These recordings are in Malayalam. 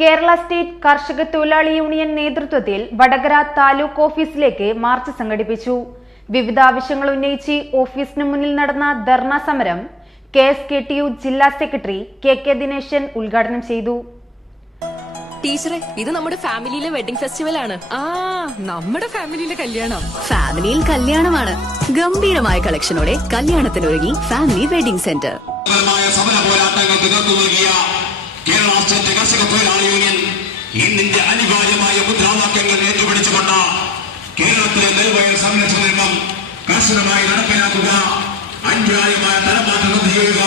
കേരള സ്റ്റേറ്റ് കർഷക തൊഴിലാളി യൂണിയൻ നേതൃത്വത്തിൽ വടകര താലൂക്ക് ഓഫീസിലേക്ക് മാർച്ച് സംഘടിപ്പിച്ചു. വിവിധ ആവശ്യങ്ങൾ ഉന്നയിച്ച് ഓഫീസിന് മുന്നിൽ നടന്ന ധർണാ സമരം KSKTU ജില്ലാ സെക്രട്ടറി KK ദിനേശൻ ഉദ്ഘാടനം ചെയ്തു. ടീച്ചറെ, ഇത് നമ്മുടെ ഫാമിലിയിലെ വെഡിംഗ് ഫെസ്റ്റിവൽ ആണ്. നമ്മുടെ ഫാമിലിയിലെ കല്യാണം. ഫാമിലിയിൽ കല്യാണമാണ്. ഗംഭീരമായ കളക്ഷനോടെ കല്യാണത്തിനൊരുങ്ങി ഫാമിലി വെഡിംഗ് സെന്റർ. സമര പോരാട്ടങ്ങൾക്ക് നേതൃത്വം നൽകിയ കേരള സ്റ്റേറ്റ് കർഷക തൊഴിലാളി യൂണിയൻ ഇന്നിന്റെ അനിവാര്യമായ മുദ്രാവാക്യങ്ങൾ ഏറ്റുപിടിച്ചുകൊണ്ട് കേരളത്തിലെ നെൽവയൽ സംരക്ഷണ നിയമം കർശനമായി നടപ്പിലാക്കുക, അന്യായമായ തലമാറ്റം റദ്ദ് ചെയ്യുക,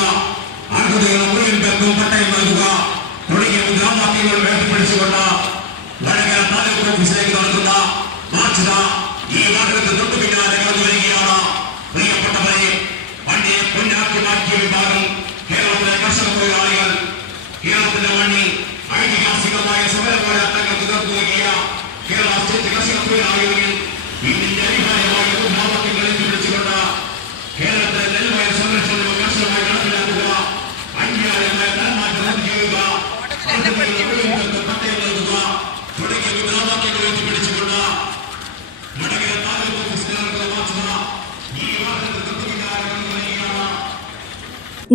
അർഹതയുള്ള മുഴുവൻ പേർക്കും പട്ടയം നൽകുക തുടങ്ങിയ മുദ്രാവാക്യങ്ങൾ ഏറ്റുപിടിച്ചുകൊണ്ട് വടകര താലൂക്ക് ഓഫീസിലേക്ക് നടത്തുന്ന മാർച്ച് ഈ വാഹനത്തിൽ തൊട്ടു പിന്നാലെ കടന്നു വരികയാണ്. പ്രിയപ്പെട്ടവരെ, വണ്ടിയെ പൊന്നാക്കി മാറ്റിയ വിഭാഗം കേരളത്തിലെ കർഷക തൊഴിലാളികൾ കേരളത്തിന്റെ മണ്ണിൽ ഐതിഹാസികമായ സമര പോരാട്ടങ്ങൾക്ക് നേതൃത്വം നൽകിയ കേരള സ്റ്റേറ്റ് കർഷക തൊഴിലാളി യൂണിയൻ ഇതിന്റെ അനിവാര്യമായ മുദ്രാവാക്യങ്ങൾ ഏറ്റുപിടിച്ചുകൊണ്ട് കേരളത്തിലെ നെൽവയൽ സംരക്ഷണം കർശനമായി നടപ്പിലാക്കുക, അന്യായമായ തലമാറ്റം റദ്ദ് ചെയ്യുക, പട്ടയം നൽകുക തുടങ്ങിയ മുദ്രാവാക്യങ്ങൾ ഏറ്റുപിടിച്ചുകൊണ്ട് വടകര താലൂക്ക് ഓഫീസിൽ നടക്കുന്ന മാർച്ച് ഈ വാഹനത്തിൽ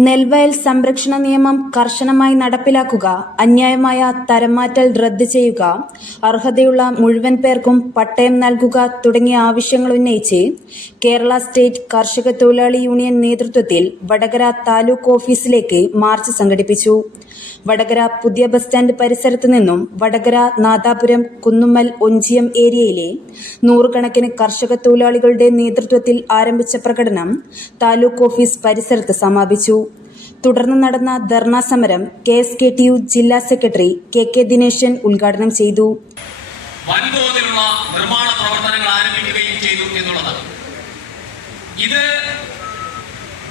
നെൽവയൽ സംരക്ഷണ നിയമം കർശനമായി നടപ്പിലാക്കുക, അന്യായമായ തരംമാറ്റൽ റദ്ദ് ചെയ്യുക, അർഹതയുള്ള മുഴുവൻ പേർക്കും പട്ടയം നൽകുക തുടങ്ങിയ ആവശ്യങ്ങൾ ഉന്നയിച്ച് കേരള സ്റ്റേറ്റ് കർഷക തൊഴിലാളി യൂണിയൻ നേതൃത്വത്തിൽ വടകര താലൂക്ക് ഓഫീസിലേക്ക് മാർച്ച് സംഘടിപ്പിച്ചു. വടകര പുതിയ ബസ് സ്റ്റാൻഡ് പരിസരത്ത് നിന്നും വടകര നാദാപുരം കുന്നുമ്മൽ ഒഞ്ചിയം ഏരിയയിലെ നൂറുകണക്കിന് കർഷക തൊഴിലാളികളുടെ നേതൃത്വത്തിൽ ആരംഭിച്ച പ്രകടനം താലൂക്ക് ഓഫീസ് പരിസരത്ത് സമാപിച്ചു. തുടർന്ന് നടന്ന ധർണാ സമരം KSKTU ജില്ലാ സെക്രട്ടറി KK ദിനേശൻ ഉദ്ഘാടനം ചെയ്തു. വൻതോതിലുള്ള നിർമ്മാണ പ്രവർത്തനങ്ങൾ ആരംഭിക്കുകയും ചെയ്തു എന്നുള്ളതാണ്. ഇത്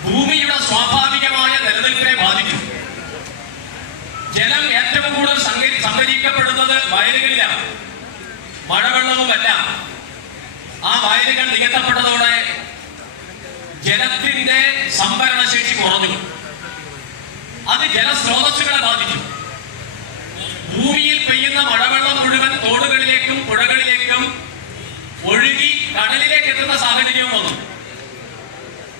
ഭൂമിയുടെ സ്വാഭാവികമായ നിലനിൽപ്പിനെ ബാധിക്കും. ജലം ഏറ്റവും കൂടുതൽ സംഭരിക്കപ്പെടുന്നത് വയലുകളിലാണ്, മഴവെള്ളവുമല്ല. ആ വയലുകൾ നികത്തപ്പെട്ടതോടെ ജലത്തിന്റെ സംഭരണശേഷി കുറഞ്ഞു. അത് ജലസ്രോതസ്സുകളെ ബാധിച്ചു. ഭൂമിയിൽ പെയ്യുന്ന മഴവെള്ളം മുഴുവൻ തോടുകളിലേക്കും പുഴകളിലേക്കും ഒഴുകി കടലിലേക്ക് എത്തുന്ന സാഹചര്യവും വന്നു.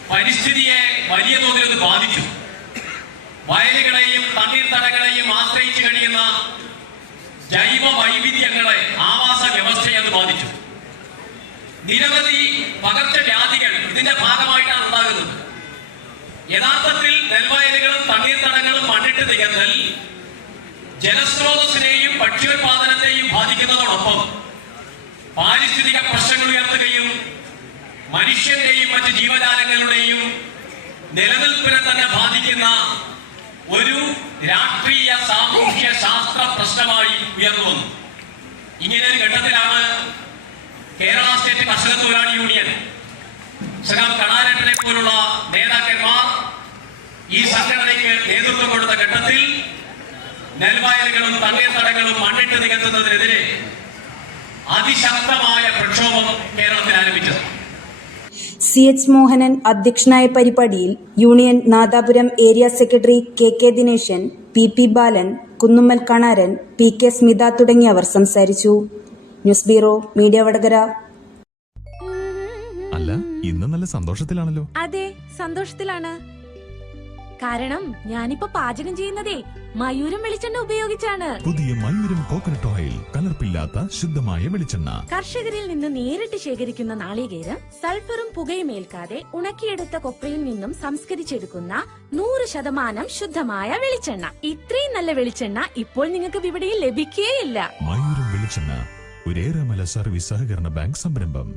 പരിസ്ഥിതിയെ വലിയ തോതിൽ അത് ബാധിച്ചു. വയലുകളെയും തണ്ണീർത്തടങ്ങളെയും ആശ്രയിച്ചു കഴിയുന്ന ജൈവ വൈവിധ്യങ്ങളെ, ആവാസ വ്യവസ്ഥയെ അത് ബാധിച്ചു. നിരവധി പകർച്ചവ്യാധികൾ ഇതിന്റെ ഭാഗമായിട്ടാണ് ഉണ്ടാകുന്നത്. യഥാർത്ഥത്തിൽ നെൽവയലുകളും തണ്ണീർത്തടങ്ങളും മണ്ണിട്ട് നികത്തൽ ജലസ്രോതസ്സിനെയും ഭക്ഷ്യോത്പാദനത്തെയും ബാധിക്കുന്നതോടൊപ്പം പാരിസ്ഥിതിക പ്രശ്നങ്ങൾ ഉയർത്തുകയും മനുഷ്യന്റെയും മറ്റ് ജീവജാലങ്ങളുടെയും നിലനിൽപ്പിനെ തന്നെ ബാധിക്കുന്ന ഒരു രാഷ്ട്രീയ സാമൂഹ്യ ശാസ്ത്ര പ്രശ്നമായി ഉയർന്നു വന്നു. ഇങ്ങനെ ഒരു ഘട്ടത്തിലാണ് കേരള സ്റ്റേറ്റ് കർഷക തൊഴിലാളി യൂണിയൻ കണാരട്ടനെ പോലുള്ള നേതാക്കന്മാർ ഈ സംഘടനയ്ക്ക് നേതൃത്വം കൊടുത്ത ഘട്ടത്തിൽ നെൽവയലുകളും തണ്ണീർത്തടങ്ങളും മണ്ണിട്ട് നികത്തുന്നതിനെതിരെ അതിശക്തമായ പ്രക്ഷോഭം കേരളത്തിൽ ആരംഭിച്ചത്. CH മോഹനൻ അധ്യക്ഷനായ പരിപാടിയിൽ union Nadapuram area secretary KK Dineshan, PP ബാലൻ, കുന്നുമ്മൽ കണാരൻ, PK സ്മിത തുടങ്ങിയവർ സംസാരിച്ചു. News bureau media Vadakara. അല്ല, ഇന്ന് നല്ല സന്തോഷത്തിലാണല്ലോ. അതെ, സന്തോഷത്തിലാണ്. കാരണം ഞാനിപ്പോ പാചകം ചെയ്യുന്നതേ മയൂരം വെളിച്ചെണ്ണ ഉപയോഗിച്ചാണ്. പുതിയ മയൂരം കോക്കനട്ട് ഓയിൽ, കലർപ്പില്ലാത്ത ശുദ്ധമായ വെളിച്ചെണ്ണ. കർഷകരിൽ നിന്ന് നേരിട്ട് ശേഖരിക്കുന്ന നാളികേരം സൾഫറും പുകയും ഏൽക്കാതെ ഉണക്കിയെടുത്ത കൊപ്രയിൽ നിന്നും സംസ്കരിച്ചെടുക്കുന്ന 100% ശുദ്ധമായ വെളിച്ചെണ്ണ. ഇത്രയും നല്ല വെളിച്ചെണ്ണ ഇപ്പോൾ നിങ്ങൾക്ക് വിപണിയിൽ ലഭിക്കുകയില്ല. മയൂരം വെളിച്ചെണ്ണ, ഒരു ഏറെമല സർവീസ് സഹകരണ ബാങ്ക് സംരംഭം.